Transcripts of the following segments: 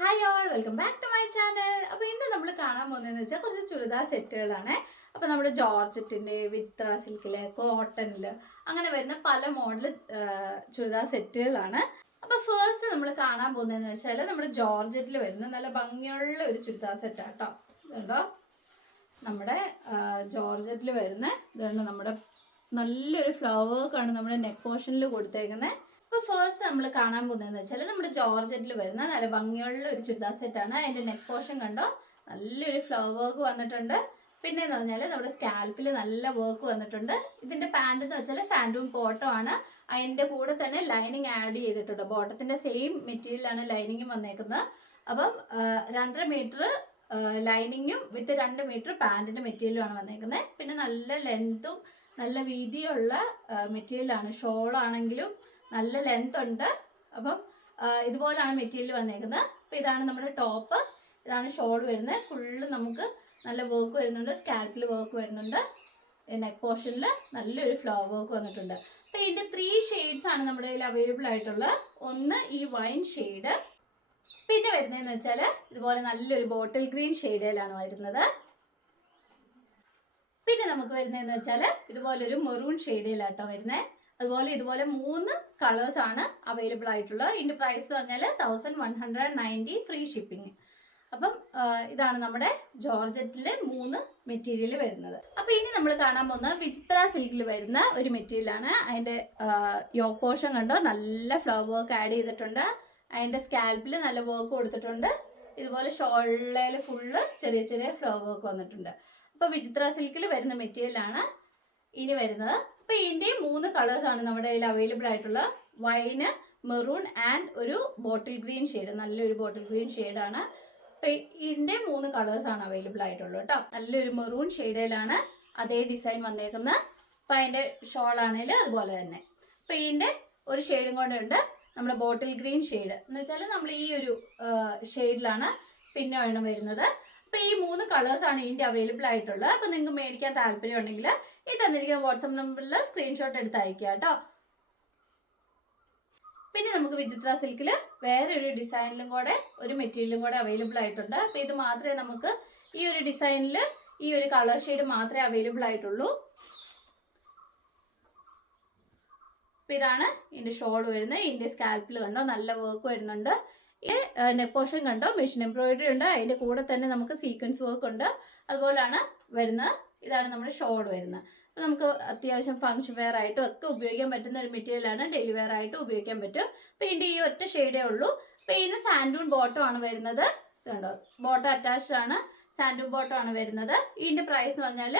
Hi all, welcome back to my channel. അപ്പോൾ ഇന്ന് നമ്മൾ കാണാൻ പോകുന്നതെന്ന് വെച്ചാൽ കുറച്ച് ചുരിദാർ സെറ്റുകളാണ്. അപ്പോൾ നമ്മുടെ ജോർജറ്റിൻ്റെ, വിചിത്ര സിൽക്കില്, കോട്ടണില് അങ്ങനെ വരുന്ന പല മോഡൽ ചുരിദാർ സെറ്റുകളാണ്. അപ്പോൾ ഫസ്റ്റ് നമ്മൾ കാണാൻ പോകുന്നതെന്ന് വെച്ചാൽ നമ്മുടെ ജോർജറ്റിൽ വരുന്ന നല്ല ഭംഗിയുള്ള ഒരു ചുരിദാർ സെറ്റാണ് കേട്ടോ. ഇതുണ്ടോ, നമ്മുടെ ജോർജറ്റിൽ വരുന്ന ഇതുണ്ട്, നമ്മുടെ നല്ലൊരു ഫ്ലവർ വർക്കാണ് നമ്മുടെ നെക്ക് പോർഷനിൽ കൊടുത്തേക്കുന്നത്. അപ്പോൾ ഫസ്റ്റ് നമ്മൾ കാണാൻ പോകുന്നതെന്ന് വെച്ചാൽ നമ്മുടെ ജോർജറ്റിൽ വരുന്ന നല്ല ഭംഗിയുള്ള ഒരു ചുരിദാർ സെറ്റാണ്. അതിൻ്റെ നെക്ക് പോർഷൻ കണ്ടോ, നല്ലൊരു ഫ്ലവർ വർക്ക് വന്നിട്ടുണ്ട്. പിന്നെ എന്ന് പറഞ്ഞാൽ നമ്മുടെ സ്കാൽപ്പിൽ നല്ല വർക്ക് വന്നിട്ടുണ്ട്. ഇതിൻ്റെ പാൻറ് എന്ന് വെച്ചാൽ സാൻഡൂൺ ബോട്ടം ആണ്. അതിൻ്റെ കൂടെ തന്നെ ലൈനിങ് ആഡ് ചെയ്തിട്ടുണ്ട്. ബോട്ടത്തിൻ്റെ സെയിം മെറ്റീരിയലാണ് ലൈനിങ്ങും വന്നേക്കുന്നത്. അപ്പം 2.5 മീറ്റർ ലൈനിങ്ങും വിത്ത് 2 മീറ്റർ പാൻറ്റിൻ്റെ മെറ്റീരിയലുമാണ് വന്നേക്കുന്നത്. പിന്നെ നല്ല ലെങ്ത്തും നല്ല വീതിയുള്ള മെറ്റീരിയലാണ്. ഷോളാണെങ്കിലും നല്ല ലെങ്ത് ഉണ്ട്. അപ്പം ഇതുപോലാണ് മെറ്റീരിയൽ വന്നേക്കുന്നത്. അപ്പം ഇതാണ് നമ്മുടെ ടോപ്പ്, ഇതാണ് ഷോൾ വരുന്നത്. ഫുള്ള് നമുക്ക് നല്ല വർക്ക് വരുന്നുണ്ട്. സ്കാൽപ്പിൽ വർക്ക് വരുന്നുണ്ട്. നെക്ക് പോർഷനിൽ നല്ലൊരു ഫ്ലവർ വർക്ക് വന്നിട്ടുണ്ട്. അപ്പം ഇതിൻ്റെ 3 ഷെയ്ഡ്സ് ആണ് നമ്മുടെ കയ്യിൽ അവൈലബിൾ ആയിട്ടുള്ളത്. ഒന്ന് ഈ വൈൻ ഷെയ്ഡ്, പിന്നെ വരുന്നതെന്ന് വെച്ചാൽ ഇതുപോലെ നല്ലൊരു ബോട്ടിൽ ഗ്രീൻ ഷെയ്ഡിലാണ് വരുന്നത്. പിന്നെ നമുക്ക് വരുന്നതെന്ന് വെച്ചാൽ ഇതുപോലൊരു മെറൂൺ ഷെയ്ഡിലാട്ടോ വരുന്നത്. അതുപോലെ ഇതുപോലെ 3 കളേഴ്സ് ആണ് അവൈലബിൾ ആയിട്ടുള്ളത്. ഇതിൻ്റെ പ്രൈസ് പറഞ്ഞാൽ 1190 ഫ്രീ ഷിപ്പിംഗ്. അപ്പം ഇതാണ് നമ്മുടെ ജോർജറ്റിലെ 3 മെറ്റീരിയൽ വരുന്നത്. അപ്പം ഇനി നമ്മൾ കാണാൻ പോകുന്ന വിചിത്ര സിൽക്കിൽ വരുന്ന ഒരു മെറ്റീരിയലാണ്. അതിൻ്റെ യോക്ക് പോർഷൻ കണ്ടോ, നല്ല ഫ്ലവർ വർക്ക് ആഡ് ചെയ്തിട്ടുണ്ട്. അതിൻ്റെ സ്കാൽപ്പിൽ നല്ല വർക്ക് കൊടുത്തിട്ടുണ്ട്. ഇതുപോലെ ഷോളിൽ ഫുള്ള് ചെറിയ ചെറിയ ഫ്ലവർ വർക്ക് വന്നിട്ടുണ്ട്. അപ്പോൾ വിചിത്ര സിൽക്കിൽ വരുന്ന മെറ്റീരിയലാണ് ഇനി വരുന്നത്. അപ്പോൾ ഇതിൻ്റെ 3 കളേഴ്സാണ് നമ്മുടെ കയ്യിൽ അവൈലബിൾ ആയിട്ടുള്ളത്. വൈന്, മെറൂൺ ആൻഡ് ഒരു ബോട്ടിൽ ഗ്രീൻ ഷെയ്ഡ്, നല്ലൊരു ബോട്ടിൽ ഗ്രീൻ ഷെയ്ഡാണ്. അപ്പോൾ ഇതിൻ്റെ 3 കളേഴ്സാണ് അവൈലബിൾ ആയിട്ടുള്ളത് കേട്ടോ. നല്ലൊരു മെറൂൺ ഷെയ്ഡിലാണ് അതേ ഡിസൈൻ വന്നേക്കുന്നത്. അപ്പോൾ അതിൻ്റെ ഷോളാണെങ്കിൽ അതുപോലെ തന്നെ. അപ്പോൾ ഇതിൻ്റെ ഒരു ഷെയ്ഡും കൂടെ ഉണ്ട്, നമ്മുടെ ബോട്ടിൽ ഗ്രീൻ ഷെയ്ഡ് എന്ന് വെച്ചാൽ നമ്മൾ ഈ ഒരു ഷെയ്ഡിലാണ് പിന്നെ ഒരെണ്ണം വരുന്നത്. അപ്പോൾ ഈ 3 കളേഴ്സാണ് ഇതിൻ്റെ അവൈലബിൾ ആയിട്ടുള്ളത്. അപ്പോൾ നിങ്ങൾക്ക് മേടിക്കാൻ താല്പര്യം ഉണ്ടെങ്കിൽ ഈ തന്നിരിക്കുന്ന വാട്സപ്പ് നമ്പറിൽ സ്ക്രീൻഷോട്ട് എടുത്ത് അയക്കുക കേട്ടോ. പിന്നെ നമുക്ക് വിചിത്ര സിൽക്കിൽ വേറെ ഒരു ഡിസൈനിലും കൂടെ ഒരു മെറ്റീരിയലും കൂടെ അവൈലബിൾ ആയിട്ടുണ്ട്. അപ്പോൾ ഇത് മാത്രമേ നമുക്ക് ഈ ഒരു ഡിസൈനിൽ ഈ ഒരു കളർ ഷെയ്ഡ് മാത്രമേ അവൈലബിൾ ആയിട്ടുള്ളൂ. അപ്പോൾ ഇതാണ് ഇതിൻ്റെ ഷോൾ വരുന്നത്. ഇതിൻ്റെ സ്കാൽപ്പിൽ കണ്ടോ നല്ല വർക്ക് വരുന്നുണ്ട്. ഈ നെക്ക് പോർഷൻ കണ്ടോ, മെഷീൻ എംബ്രോയിഡറി ഉണ്ട്. അതിൻ്റെ കൂടെ തന്നെ നമുക്ക് സീക്വൻസ് വർക്ക് ഉണ്ട്. അതുപോലാണ് വരുന്നത്. ഇതാണ് നമ്മുടെ ഷോൾ വരുന്നത്. അപ്പോൾ നമുക്ക് അത്യാവശ്യം ഫങ്ഷൻ വെയർ ആയിട്ടും ഒക്കെ ഉപയോഗിക്കാൻ പറ്റുന്ന ഒരു മെറ്റീരിയലാണ്. ഡെയിലി വെയർ ആയിട്ടും ഉപയോഗിക്കാൻ പറ്റും. അപ്പോൾ ഇതിൻ്റെ ഈ ഒറ്റ ഷെയ്ഡേ ഉള്ളൂ. അപ്പോൾ ഇതിന് സാൻഡൂൺ ബോട്ടം ആണ് വരുന്നത്. കണ്ടോ, ബോട്ടം അറ്റാച്ച്ഡ് ആണ്, സാൻഡൂൺ ബോട്ടം ആണ് വരുന്നത്. ഇതിൻ്റെ പ്രൈസ് എന്ന് പറഞ്ഞാൽ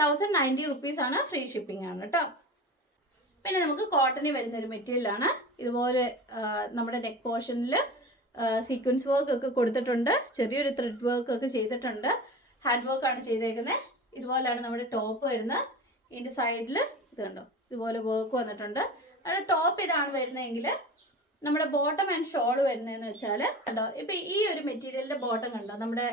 1090 റുപ്പീസ് ആണ്, ഫ്രീ ഷിപ്പിംഗ് ആണ് കേട്ടോ. പിന്നെ നമുക്ക് കോട്ടണിൽ വരുന്ന ഒരു മെറ്റീരിയലാണ്. ഇതുപോലെ നമ്മുടെ നെക്ക് പോർഷനിൽ സീക്വൻസ് വർക്ക് ഒക്കെ കൊടുത്തിട്ടുണ്ട്. ചെറിയൊരു ത്രെഡ് വർക്ക് ഒക്കെ ചെയ്തിട്ടുണ്ട്. ഹാൻഡ് വർക്കാണ് ചെയ്തേക്കുന്നത്. ഇതുപോലെയാണ് നമ്മുടെ ടോപ്പ് വരുന്നത്. ഇതിൻ്റെ സൈഡിൽ ഇത് കണ്ടോ, ഇതുപോലെ വർക്ക് വന്നിട്ടുണ്ട്. അതിൻ്റെ ടോപ്പ് ഇതാണ് വരുന്നതെങ്കിൽ നമ്മുടെ ബോട്ടം ആൻഡ് ഷോൾ വരുന്നതെന്ന് വെച്ചാൽ കണ്ടോ, ഇപ്പം ഈ ഒരു മെറ്റീരിയലിൻ്റെ ബോട്ടം കണ്ടോ, നമ്മുടെ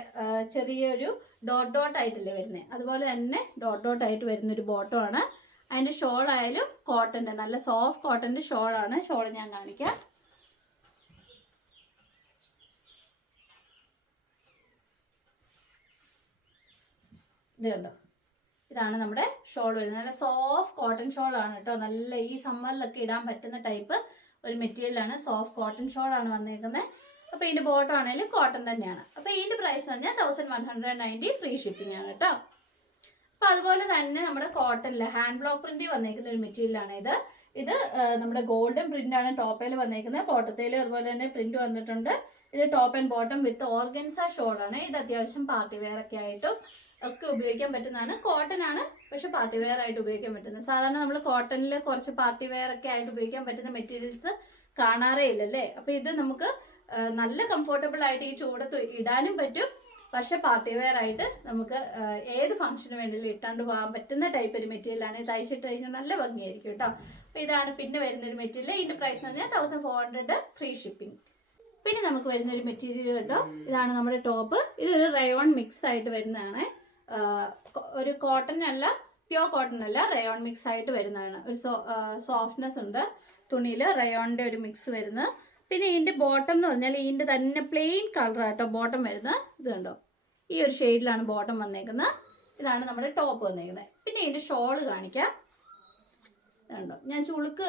ചെറിയൊരു ഡോട്ട് ഡോട്ട് ആയിട്ടല്ലേ വരുന്നത്. അതുപോലെ തന്നെ ഡോട്ട് ഡോട്ട് ആയിട്ട് വരുന്നൊരു ബോട്ടമാണ്. അതിൻ്റെ ഷോൾ ആയാലും കോട്ടൻ്റെ നല്ല സോഫ്റ്റ് കോട്ടൻ്റെ ഷോളാണ്. ഷോൾ ഞാൻ കാണിക്കാം. ഇത് കണ്ടോ, ഇതാണ് നമ്മുടെ ഷോൾ വരുന്നത്. നല്ല സോഫ്റ്റ് കോട്ടൺ ഷോളാണ് കേട്ടോ. നല്ല ഈ സമ്മറിലൊക്കെ ഇടാൻ പറ്റുന്ന ടൈപ്പ് ഒരു മെറ്റീരിയലാണ്. സോഫ്റ്റ് കോട്ടൺ ഷോളാണ് വന്നേക്കുന്നത്. അപ്പോൾ ഇതിൻ്റെ ബോട്ടം ആണെങ്കിലും കോട്ടൺ തന്നെയാണ്. അപ്പോൾ ഇതിൻ്റെ പ്രൈസ് പറഞ്ഞാൽ 1190 ഫ്രീ ഷിപ്പിംഗ് ആണ് കേട്ടോ. അപ്പോൾ അതുപോലെ തന്നെ നമ്മുടെ കോട്ടണിൽ ഹാൻഡ് ബ്ലോക്ക് പ്രിന്റ് വന്നേക്കുന്ന ഒരു മെറ്റീരിയലാണ് ഇത്. ഇത് നമ്മുടെ ഗോൾഡൻ പ്രിന്റാണ് ടോപ്പയിൽ വന്നേക്കുന്നത്. ബോട്ടത്തിലും അതുപോലെ തന്നെ പ്രിന്റ് വന്നിട്ടുണ്ട്. ഇത് top and bottom with organza ഷോളാണ്. ഇത് അത്യാവശ്യം പാർട്ടി വെയർ ഒക്കെ ആയിട്ടും ഒക്കെ ഉപയോഗിക്കാൻ പറ്റുന്നതാണ്. കോട്ടൺ ആണ്, പക്ഷെ പാർട്ടി വെയർ ആയിട്ട് ഉപയോഗിക്കാൻ പറ്റുന്നത്. സാധാരണ നമ്മൾ കോട്ടണിൽ കുറച്ച് പാർട്ടി വെയർ ഒക്കെ ആയിട്ട് ഉപയോഗിക്കാൻ പറ്റുന്ന മെറ്റീരിയൽസ് കാണാറേ ഇല്ലല്ലേ. അപ്പോൾ ഇത് നമുക്ക് നല്ല കംഫർട്ടബിൾ ആയിട്ട് ഈ ചൂടത്ത് ഇടാനും പറ്റും. പക്ഷെ പാർട്ടി വെയർ ആയിട്ട് നമുക്ക് ഏത് ഫംഗ്ഷന് വേണ്ടിയും ഇട്ടാണ്ട് പോകാൻ പറ്റുന്ന ടൈപ്പ് ഒരു മെറ്റീരിയലാണ്. ഇത് തയ്ച്ചിട്ട് കഴിഞ്ഞാൽ നല്ല ഭംഗിയായിരിക്കും കേട്ടോ. അപ്പോൾ ഇതാണ് പിന്നെ വരുന്നൊരു മെറ്റീരിയൽ. ഇതിൻ്റെ പ്രൈസ് എന്ന് പറഞ്ഞാൽ 1400 ഫ്രീ ഷിപ്പിംഗ്. പിന്നെ നമുക്ക് വരുന്നൊരു മെറ്റീരിയൽ കേട്ടോ, ഇതാണ് നമ്മുടെ ടോപ്പ്. ഇതൊരു റയോൺ മിക്സ് ആയിട്ട് വരുന്നതാണ്. ഒരു കോട്ടൺ അല്ല, പ്യോർ കോട്ടൺ അല്ല, റയോൺ മിക്സ് ആയിട്ട് വരുന്നതാണ്. ഒരു സോഫ്റ്റ്നെസ് ഉണ്ട് തുണിയിൽ, റയോണിൻ്റെ ഒരു മിക്സ് വരുന്നത്. പിന്നെ ഇതിൻ്റെ ബോട്ടം എന്ന് പറഞ്ഞാൽ ഇതിൻ്റെ തന്നെ പ്ലെയിൻ കളറാട്ടോ ബോട്ടം വരുന്നത്. ഇത് കണ്ടോ, ഈ ഒരു ഷെയ്ഡിലാണ് ബോട്ടം വന്നേക്കുന്നത്. ഇതാണ് നമ്മുടെ ടോപ്പ് വന്നേക്കുന്നത്. പിന്നെ ഇതിൻ്റെ ഷോള് കാണിക്കാം. കണ്ടോ, ഞാൻ ചുളുക്ക്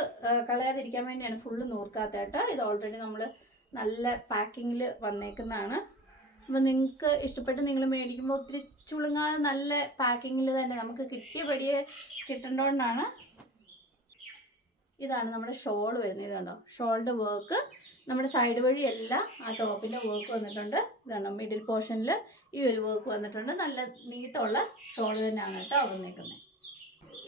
കളയാതിരിക്കാൻ വേണ്ടിയാണ് ഫുള്ള് നൂർക്കാത്ത കേട്ടോ. ഇത് ഓൾറെഡി നമ്മൾ നല്ല പാക്കിങ്ങിൽ വന്നേക്കുന്നതാണ്. അപ്പോൾ നിങ്ങൾക്ക് ഇഷ്ടപ്പെട്ട് നിങ്ങൾ മേടിക്കുമ്പോൾ ഒത്തിരി ചുളുങ്ങാതെ നല്ല പാക്കിങ്ങിൽ തന്നെ നമുക്ക് കിട്ടിയപടിയെ കിട്ടേണ്ടതുകൊണ്ടാണ്. ഇതാണ് നമ്മുടെ ഷോൾ വരുന്നത്. ഇതുണ്ടോ, ഷോളിൻ്റെ വർക്ക് നമ്മുടെ സൈഡ് വഴിയെല്ലാം ആ ടോപ്പിൻ്റെ വർക്ക് വന്നിട്ടുണ്ട്. ഇതാണോ, മിഡിൽ പോർഷനിൽ ഈ ഒരു വർക്ക് വന്നിട്ടുണ്ട്. നല്ല നീട്ടമുള്ള ഷോൾ തന്നെയാണ് കേട്ടോ വന്നേക്കുന്നത്.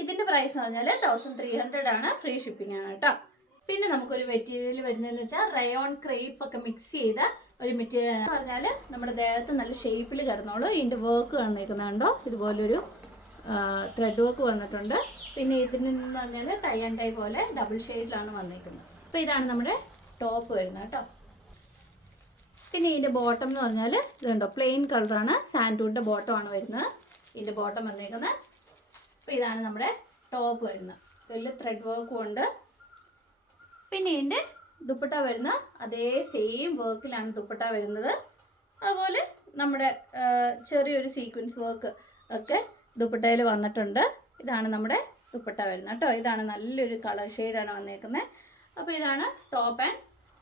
ഇതിൻ്റെ പ്രൈസ് എന്ന് പറഞ്ഞാൽ 1300 ആണ്. ഫ്രീ ഷിപ്പിംഗ് ആണ് കേട്ടോ. പിന്നെ നമുക്കൊരു മെറ്റീരിയൽ വരുന്നതെന്ന് വെച്ചാൽ റയോൺ ക്രേപ്പ് ഒക്കെ മിക്സ് ചെയ്ത ഒരു മെറ്റീരിയൽ എന്ന് പറഞ്ഞാൽ നമ്മുടെ ദേഹത്ത് നല്ല ഷേപ്പിൽ കിടന്നോളൂ. ഇതിൻ്റെ വർക്ക് വന്നേക്കുന്നുണ്ടോ, ഇതുപോലൊരു ത്രെഡ് വർക്ക് വന്നിട്ടുണ്ട്. പിന്നെ ഇതിനെന്ന് പറഞ്ഞാൽ ടൈ ആൻഡ് ടൈ പോലെ ഡബിൾ ഷെയ്ഡിലാണ് വന്നേക്കുന്നത്. അപ്പോൾ ഇതാണ് നമ്മുടെ ടോപ്പ് വരുന്നത് കേട്ടോ. പിന്നെ ഇതിൻ്റെ ബോട്ടം എന്ന് പറഞ്ഞാൽ ഇതുണ്ടോ, പ്ലെയിൻ കളറാണ്, സാൻഡ്വുഡിൻ്റെ ബോട്ടമാണ് വരുന്നത്. ഇതിൻ്റെ ബോട്ടം വന്നേക്കുന്നത്. അപ്പോൾ ഇതാണ് നമ്മുടെ ടോപ്പ് വരുന്നത്. ഇതിൽ ത്രെഡ് വർക്കും ഉണ്ട്. പിന്നെ ഇതിൻ്റെ ദുപ്പട്ട വരുന്ന അതേ സെയിം വർക്കിലാണ് ദുപ്പട്ട വരുന്നത്. അതുപോലെ നമ്മുടെ ചെറിയൊരു സീക്വൻസ് വർക്ക് ഒക്കെ ദുപ്പട്ടയിൽ വന്നിട്ടുണ്ട്. ഇതാണ് നമ്മുടെ ദുപ്പട്ട വരുന്നത് കേട്ടോ. ഇതാണ് നല്ലൊരു കളർ ഷെയ്ഡാണ് വന്നേക്കുന്നത്. അപ്പോൾ ഇതാണ് top and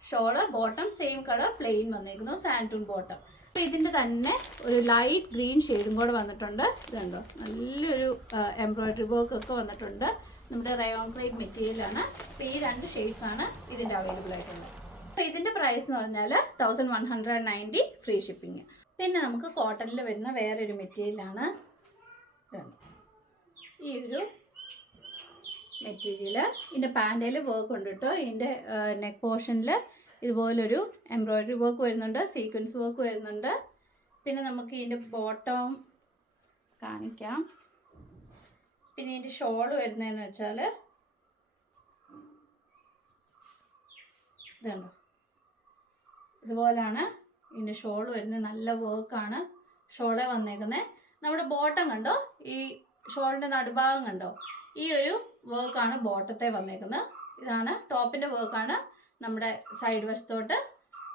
shawl. Bottom same colour plain വന്നേക്കുന്നു, സാൻഡൂൺ ബോട്ടം. അപ്പോൾ ഇതിൻ്റെ തന്നെ ഒരു ലൈറ്റ് ഗ്രീൻ ഷെയ്ഡും കൂടെ വന്നിട്ടുണ്ട്. ഇതുണ്ടോ, നല്ലൊരു എംബ്രോയ്ഡറി വർക്ക് ഒക്കെ വന്നിട്ടുണ്ട്. നമ്മുടെ റയോൺ ക്രേപ്പ് മെറ്റീരിയലാണ്. അപ്പോൾ ഈ 2 ഷെയ്ഡ്സാണ് ഇതിൻ്റെ അവൈലബിൾ ആയിട്ടുള്ളത്. അപ്പോൾ ഇതിൻ്റെ പ്രൈസ് എന്ന് പറഞ്ഞാൽ 1190 ഫ്രീ ഷിപ്പിംഗ്. പിന്നെ നമുക്ക് കോട്ടണിൽ വരുന്ന വേറൊരു മെറ്റീരിയലാണ് ഈ ഒരു മെറ്റീരിയൽ. ഇതിൻ്റെ പാൻറ്റേൽ വർക്ക് ഉണ്ട് കേട്ടോ. ഇതിൻ്റെ നെക്ക് പോർഷനിൽ ഇതുപോലൊരു എംബ്രോയ്ഡറി വർക്ക് വരുന്നുണ്ട്, സീക്വൻസ് വർക്ക് വരുന്നുണ്ട്. പിന്നെ നമുക്ക് ഇതിൻ്റെ ബോട്ടം കാണിക്കാം. പിന്നെ ഇതിൻ്റെ ഷോള് വരുന്നതെന്ന് വെച്ചാൽ ഇതുണ്ടോ, ഇതുപോലാണ് ഇതിൻ്റെ ഷോള് വരുന്നത്. നല്ല വർക്കാണ് ഷോളെ വന്നേക്കുന്നത്. നമ്മുടെ ബോട്ടം കണ്ടോ, ഈ ഷോളിൻ്റെ നടുഭാഗം കണ്ടോ, ഈ ഒരു വർക്കാണ് ബോട്ടത്തെ വന്നേക്കുന്നത്. ഇതാണ് ടോപ്പിൻ്റെ വർക്കാണ് നമ്മുടെ സൈഡ് വശത്തോട്ട്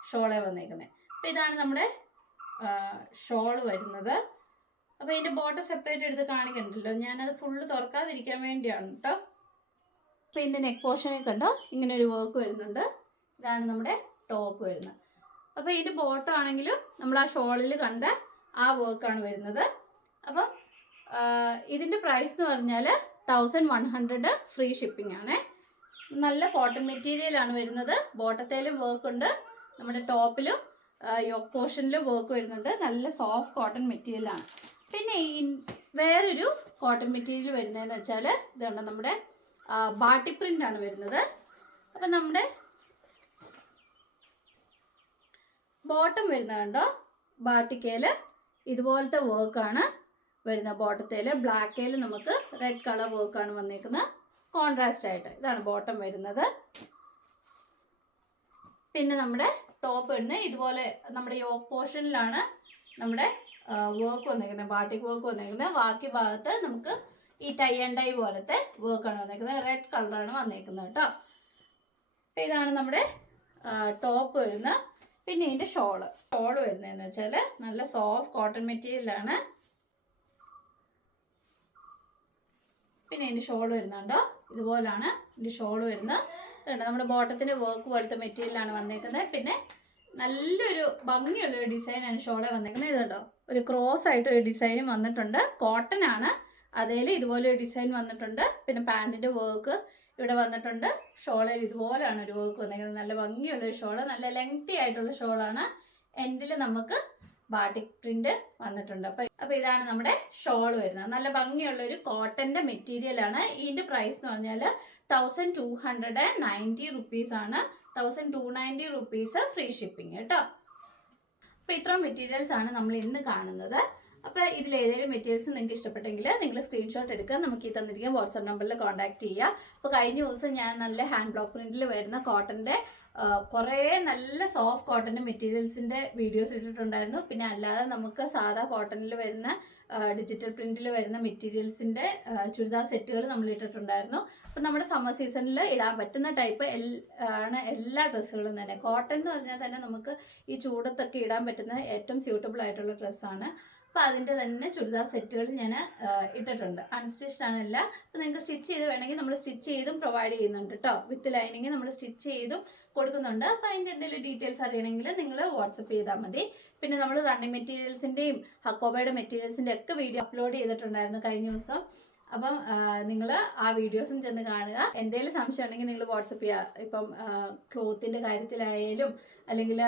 ഷോളെ വന്നേക്കുന്നത്. അപ്പോൾ ഇതാണ് നമ്മുടെ ഷോള് വരുന്നത്. അപ്പോൾ ഇതിൻ്റെ ബോട്ടം സെപ്പറേറ്റ് എടുത്ത് കാണിക്കണ്ടല്ലോ, ഞാനത് ഫുള്ള് തുറക്കാതിരിക്കാൻ വേണ്ടിയാണ് കേട്ടോ. അപ്പോൾ ഇതിൻ്റെ നെക്ക് പോർഷനിൽ കണ്ടോ ഇങ്ങനെ ഒരു വർക്ക് വരുന്നുണ്ട്. ഇതാണ് നമ്മുടെ ടോപ്പ് വരുന്നത്. അപ്പോൾ ഇതിൻ്റെ ബോട്ടം ആണെങ്കിലും നമ്മൾ ആ ഷോളിൽ കണ്ട ആ വർക്കാണ് വരുന്നത്. അപ്പം ഇതിൻ്റെ പ്രൈസ് എന്ന് പറഞ്ഞാൽ 1100 ഫ്രീ ഷിപ്പിംഗ് ആണ്. നല്ല കോട്ടൺ മെറ്റീരിയലാണ് വരുന്നത്. ബോട്ടത്തേലും വർക്ക് ഉണ്ട്, നമ്മുടെ ടോപ്പിലും യോക്ക് പോർഷനിലും വർക്ക് വരുന്നുണ്ട്. നല്ല സോഫ്റ്റ് കോട്ടൺ മെറ്റീരിയലാണ്. പിന്നെ ഈ വേറൊരു കോട്ടൺ മെറ്റീരിയൽ വരുന്നതെന്ന് വെച്ചാൽ ഇതുണ്ട്, നമ്മുടെ ബാട്ടി പ്രിൻ്റ് ആണ് വരുന്നത്. അപ്പം നമ്മുടെ ബോട്ടം വരുന്നത് കണ്ടോ, ബാട്ടിക്കയിൽ ഇതുപോലത്തെ വർക്കാണ് വരുന്നത്. ബോട്ടത്തേൽ ബ്ലാക്കേൽ നമുക്ക് റെഡ് കളർ വർക്കാണ് വന്നേക്കുന്നത്, കോൺട്രാസ്റ്റ് ആയിട്ട്. ഇതാണ് ബോട്ടം വരുന്നത്. പിന്നെ നമ്മുടെ ടോപ്പ് വരുന്നത് ഇതുപോലെ നമ്മുടെ യോക്ക് പോർഷനിലാണ് നമ്മുടെ വർക്ക് വന്നേക്കുന്നത്, ബാട്ടിക് വർക്ക് വന്നേക്കുന്നത്. ബാക്കി ഭാഗത്ത് നമുക്ക് ഈ ടൈ ആൻഡ് ഡൈ പോലത്തെ വർക്കാണ് വന്നേക്കുന്നത്, റെഡ് കളറാണ് വന്നേക്കുന്നത് കേട്ടോ. ഇതാണ് നമ്മുടെ ടോപ്പ് വരുന്നത്. പിന്നെ ഇതിൻ്റെ ഷോള് വരുന്നതെന്ന് വെച്ചാൽ നല്ല സോഫ്റ്റ് കോട്ടൺ മെറ്റീരിയലാണ്. പിന്നെ ഇതിൻ്റെ ഷോൾ വരുന്നുണ്ടോ, ഇതുപോലാണ് ഇതിൻ്റെ ഷോൾ വരുന്നത്. ഇതുണ്ട്, നമ്മുടെ ബോട്ടത്തിൻ്റെ വർക്ക് പോലത്തെ മെറ്റീരിയലാണ് വന്നേക്കുന്നത്. പിന്നെ നല്ലൊരു ഭംഗിയുള്ളൊരു ഡിസൈനാണ് ഷോളെ വന്നേക്കുന്നത്. ഇതുണ്ടോ, ഒരു ക്രോസ് ആയിട്ട് ഒരു ഡിസൈനും വന്നിട്ടുണ്ട്. കോട്ടൺ ആണ്, അതേൽ ഇതുപോലെ ഒരു ഡിസൈൻ വന്നിട്ടുണ്ട്. പിന്നെ പാൻറ്റിൻ്റെ വർക്ക് ഇവിടെ വന്നിട്ടുണ്ട്. ഷോളിൽ ഇതുപോലെയാണ് ഒരു വർക്ക് വന്നേക്കുന്നത്. നല്ല ഭംഗിയുള്ളൊരു ഷോള്, നല്ല ലെങ്തി ആയിട്ടുള്ള ഷോളാണ്. എൻഡിൽ നമുക്ക് ബാട്ടിക് പ്രിന്റ് വന്നിട്ടുണ്ട്. അപ്പോൾ ഇതാണ് നമ്മുടെ ഷോൾ വരുന്നത്. നല്ല ഭംഗിയുള്ളൊരു കോട്ടൻ്റെ മെറ്റീരിയലാണ്. ഇതിൻ്റെ പ്രൈസ് എന്ന് പറഞ്ഞാൽ 1290 റുപ്പീസാണ്. 1290 റുപ്പീസ് ഫ്രീ ഷിപ്പിംഗ് കേട്ടോ. അപ്പോൾ ഇത്രയും മെറ്റീരിയൽസ് ആണ് നമ്മൾ ഇന്ന് കാണുന്നത്. അപ്പോൾ ഇതിലേതെങ്കിലും മെറ്റീരിയൽസ് നിങ്ങൾക്ക് ഇഷ്ടപ്പെട്ടെങ്കിൽ നിങ്ങൾ സ്ക്രീൻഷോട്ട് എടുക്കുക, നമുക്ക് ഈ തന്നിരിക്കുന്ന വാട്സാപ്പ് നമ്പറിൽ കോൺടാക്ട് ചെയ്യുക. അപ്പോൾ കഴിഞ്ഞ ദിവസം ഞാൻ നല്ല ഹാൻഡ് ബ്ലോക്ക് പ്രിന്റിൽ വരുന്ന കോട്ടൻ്റെ കുറേ നല്ല സോഫ്റ്റ് കോട്ടൻ്റെ മെറ്റീരിയൽസിൻ്റെ വീഡിയോസ് ഇട്ടിട്ടുണ്ടായിരുന്നു. പിന്നെ അല്ലാതെ നമുക്ക് സാധാ കോട്ടണിൽ വരുന്ന ഡിജിറ്റൽ പ്രിന്റിൽ വരുന്ന മെറ്റീരിയൽസിൻ്റെ ചുരിദാർ സെറ്റുകൾ നമ്മൾ ഇട്ടിട്ടുണ്ടായിരുന്നു. അപ്പം നമ്മുടെ സമ്മർ സീസണിൽ ഇടാൻ പറ്റുന്ന ടൈപ്പ് ആണ് എല്ലാ ഡ്രസ്സുകളും തന്നെ. കോട്ടൺ എന്ന് പറഞ്ഞാൽ തന്നെ നമുക്ക് ഈ ചൂടത്തൊക്കെ ഇടാൻ പറ്റുന്ന ഏറ്റവും സ്യൂട്ടബിൾ ആയിട്ടുള്ള ഡ്രസ്സാണ്. അപ്പോൾ അതിൻ്റെ തന്നെ ചുരിദാർ സെറ്റുകൾ ഞാൻ ഇട്ടിട്ടുണ്ട്. അൺസ്റ്റിച്ച്ഡ് ആണല്ല. അപ്പോൾ നിങ്ങൾക്ക് സ്റ്റിച്ച് ചെയ്ത് വേണമെങ്കിൽ നമ്മൾ സ്റ്റിച്ച് ചെയ്തും പ്രൊവൈഡ് ചെയ്യുന്നുണ്ട് കേട്ടോ. വിത്ത് ലൈനിങ് നമ്മൾ സ്റ്റിച്ച് ചെയ്തും കൊടുക്കുന്നുണ്ട്. അപ്പോൾ അതിൻ്റെ എന്തെങ്കിലും ഡീറ്റെയിൽസ് അറിയണമെങ്കിൽ നിങ്ങൾ വാട്സപ്പ് ചെയ്താൽ മതി. പിന്നെ നമ്മൾ റണ്ണിങ് മെറ്റീരിയൽസിൻ്റെയും ഹക്കോബയുടെ മെറ്റീരിയൽസിൻ്റെ ഒക്കെ വീഡിയോ അപ്ലോഡ് ചെയ്തിട്ടുണ്ടായിരുന്നു കഴിഞ്ഞ ദിവസം. അപ്പം നിങ്ങൾ ആ വീഡിയോസും ചെന്ന് കാണുക. എന്തെങ്കിലും സംശയം ഉണ്ടെങ്കിൽ നിങ്ങൾ വാട്സപ്പ് ചെയ്യുക. ഇപ്പം ക്ലോത്തിൻ്റെ കാര്യത്തിലായാലും അല്ലെങ്കിൽ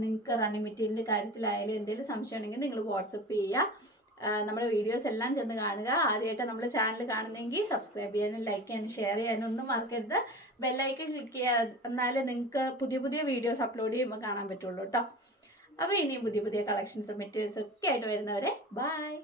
നിങ്ങൾക്ക് റണ്ണിങ് മെറ്റീരിയലിൻ്റെ കാര്യത്തിലായാലും എന്തെങ്കിലും സംശയം ഉണ്ടെങ്കിൽ നിങ്ങൾ വാട്സപ്പ് ചെയ്യുക. നമ്മുടെ വീഡിയോസ് എല്ലാം ചെന്ന് കാണുക. ആദ്യമായിട്ട് നമ്മുടെ ചാനൽ കാണുന്നെങ്കിൽ സബ്സ്ക്രൈബ് ചെയ്യാനും ലൈക്ക് ചെയ്യാനും ഷെയർ ചെയ്യാനും ഒന്നും മറക്കരുത്. ബെല്ലൈക്കൺ ക്ലിക്ക് ചെയ്യുക. എന്നാലേ നിങ്ങൾക്ക് പുതിയ പുതിയ വീഡിയോസ് അപ്ലോഡ് ചെയ്യുമ്പോൾ കാണാൻ പറ്റുള്ളൂ കേട്ടോ. അപ്പോൾ ഇനിയും പുതിയ പുതിയ കളക്ഷൻസും മെറ്റീരിയൽസും ഒക്കെ ആയിട്ട് വരുന്നവരെ ബൈ.